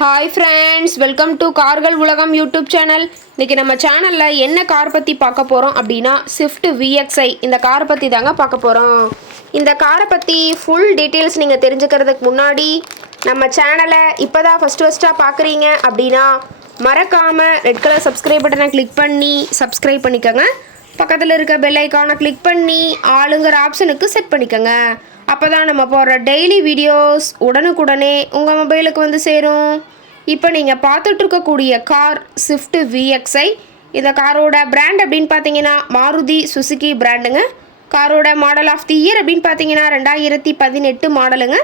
Hi friends, welcome to கார்கள் உலகம் YouTube channel. இன்றைக்கி நம்ம சேனலில் என்ன கார் பற்றி பார்க்க போகிறோம் அப்படின்னா ஸ்விஃப்ட் VXI இந்த காரை பற்றி தாங்க பார்க்க போகிறோம். இந்த காரை பற்றி ஃபுல் டீட்டெயில்ஸ் நீங்கள் தெரிஞ்சுக்கிறதுக்கு முன்னாடி நம்ம சேனலை இப்போ தான் ஃபஸ்ட்டாக பார்க்குறீங்க அப்படின்னா மறக்காமல் ரெட் கலர் சப்ஸ்கிரைப் பட்டனை கிளிக் பண்ணி சப்ஸ்கிரைப் பண்ணிக்கோங்க. பக்கத்தில் இருக்க பெல் ஐக்கானை கிளிக் பண்ணி ஆளுங்கிற ஆப்ஷனுக்கு செட் பண்ணிக்கோங்க. அப்போ தான் நம்ம போடுற டெய்லி வீடியோஸ் உடனுக்குடனே உங்கள் மொபைலுக்கு வந்து சேரும். இப்போ நீங்கள் பார்த்துட்ருக்கக்கூடிய கார் ஸ்விஃப்ட் VXI. இந்த காரோட பிராண்ட் அப்படின்னு பார்த்தீங்கன்னா மாருதி சுசுகி பிராண்டுங்க. காரோட மாடல் ஆஃப் தி இயர் அப்படின்னு பார்த்தீங்கன்னா 2018 மாடலுங்க.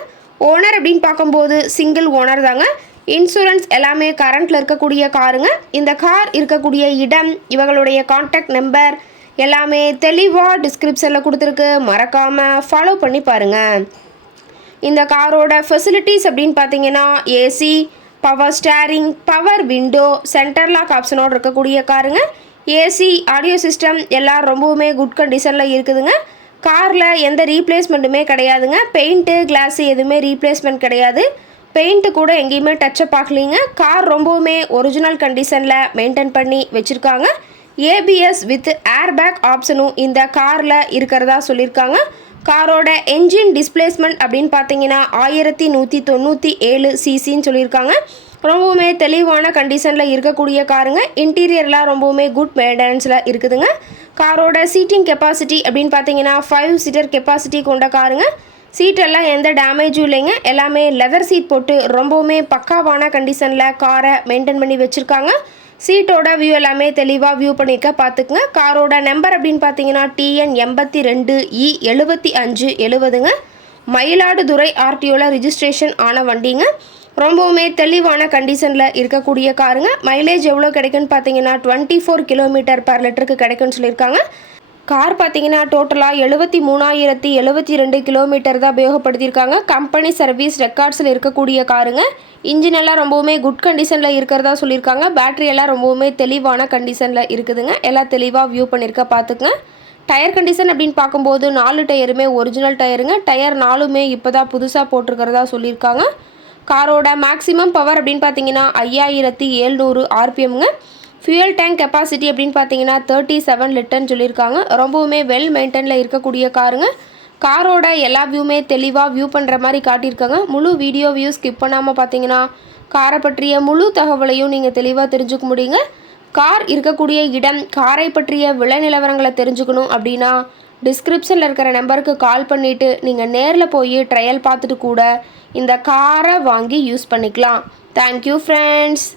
ஓனர் அப்படின்னு பார்க்கும்போது சிங்கிள் ஓனர் தாங்க. இன்சூரன்ஸ் எல்லாமே கரண்ட்டில் இருக்கக்கூடிய காருங்க. இந்த கார் இருக்கக்கூடிய இடம், இவங்களுடைய கான்டாக்ட் நம்பர் எல்லாமே தெளிவாக டிஸ்கிரிப்ஷனில் கொடுத்துருக்கு. மறக்காமல் ஃபாலோ பண்ணி பாருங்கள். இந்த காரோட ஃபெசிலிட்டிஸ் அப்படின்னு பார்த்தீங்கன்னா AC, power steering, power window, centre lock ஆப்ஷனோடு இருக்கக்கூடிய காருங்க. ஏசி, ஆடியோ சிஸ்டம் எல்லாம் ரொம்பவுமே குட் கண்டிஷனில் இருக்குதுங்க. காரில் எந்த ரீப்ளேஸ்மெண்ட்டுமே கிடையாதுங்க. பெயிண்ட்டு, கிளாஸு எதுவுமே ரீப்ளேஸ்மெண்ட் கிடையாது. பெயிண்ட்டு கூட எங்கேயுமே டச்சப் ஆகலிங்க. கார் ரொம்பவுமே ஒரிஜினல் கண்டிஷனில் மெயின்டைன் பண்ணி வச்சுருக்காங்க. ABS வித் ஏர்பேக் ஆப்ஷனும் இந்த காரில் இருக்கிறதா சொல்லியிருக்காங்க. காரோட என்ஜின் டிஸ்பிளேஸ்மெண்ட் அப்படின்னு பார்த்தீங்கன்னா 1197 சிசின்னு சொல்லியிருக்காங்க. ரொம்பவுமே தெளிவான கண்டிஷனில் இருக்கக்கூடிய காருங்க. இன்டீரியர்லாம் ரொம்பவுமே குட் மெயின்டெனன்ஸில் இருக்குதுங்க. காரோட சீட்டிங் கெப்பாசிட்டி அப்படின்னு பார்த்தீங்கன்னா 5 சீட்டர் கெப்பாசிட்டி கொண்ட காருங்க. சீட்டெல்லாம் எந்த டேமேஜும் இல்லைங்க. எல்லாமே லெதர் சீட் போட்டு ரொம்பவுமே பக்காவான கண்டிஷனில் காரை மெயின்டைன் பண்ணி வச்சுருக்காங்க. சீட்டோட வியூ எல்லாமே தெளிவாக வியூ பண்ணியிருக்க பார்த்துக்குங்க. காரோட நம்பர் அப்படின்னு பார்த்தீங்கன்னா TN 82E 7570ங்க. மயிலாடுதுறை RTOவில் ரிஜிஸ்ட்ரேஷன் ஆன வண்டிங்க. ரொம்பவுமே தெளிவான கண்டிஷனில் இருக்கக்கூடிய காருங்க. மைலேஜ் எவ்வளோ கிடைக்குன்னு பார்த்தீங்கன்னா 24 km/லிட்டருக்கு கிடைக்குன்னு சொல்லியிருக்காங்க. கார் பார்த்தீங்கன்னா டோட்டலாக 73,072 கிலோமீட்டர் தான் உபயோகப்படுத்தியிருக்காங்க. கம்பெனி சர்வீஸ் ரெக்கார்ட்ஸில் இருக்கக்கூடிய காருங்க. இன்ஜின் எல்லாம் ரொம்பவுமே குட் கண்டிஷனில் இருக்கிறதா சொல்லியிருக்காங்க. பேட்டரி எல்லாம் ரொம்பவுமே தெளிவான கண்டிஷனில் இருக்குதுங்க. எல்லாம் தெளிவாக வியூ பண்ணியிருக்க பார்த்துக்குங்க. டயர் கண்டிஷன் அப்படின்னு பார்க்கும்போது 4 டயருமே ஒரிஜினல் டயருங்க. டயர் 4மே இப்போ தான் புதுசாக போட்டிருக்கிறதா சொல்லியிருக்காங்க. காரோட மேக்ஸிமம் பவர் அப்படின்னு பார்த்தீங்கன்னா 5700 RPMங்க. ஃபியூயல் டேங்க் கெப்பாசிட்டி அப்படின்னு பார்த்தீங்கன்னா 37 லிட்டர்னு சொல்லியிருக்காங்க. ரொம்பவுமே வெல் மெயின்டெனில் இருக்கக்கூடிய காருங்க. காரோட எல்லா வியூமே தெளிவாக வியூ பண்ணுற மாதிரி காட்டியிருக்காங்க. முழு வீடியோ வியூ ஸ்கிப் பண்ணாமல் பார்த்தீங்கன்னா காரை பற்றிய முழு தகவலையும் நீங்கள் தெளிவாக தெரிஞ்சுக்க முடியுங்க. கார் இருக்கக்கூடிய இடம், காரை பற்றிய விலை நிலவரங்களை தெரிஞ்சுக்கணும் அப்படின்னா டிஸ்கிரிப்ஷனில் இருக்கிற நம்பருக்கு கால் பண்ணிவிட்டு நீங்கள் நேரில் போய் ட்ரையல் பார்த்துட்டு கூட இந்த காரை வாங்கி யூஸ் பண்ணிக்கலாம். Thank you friends.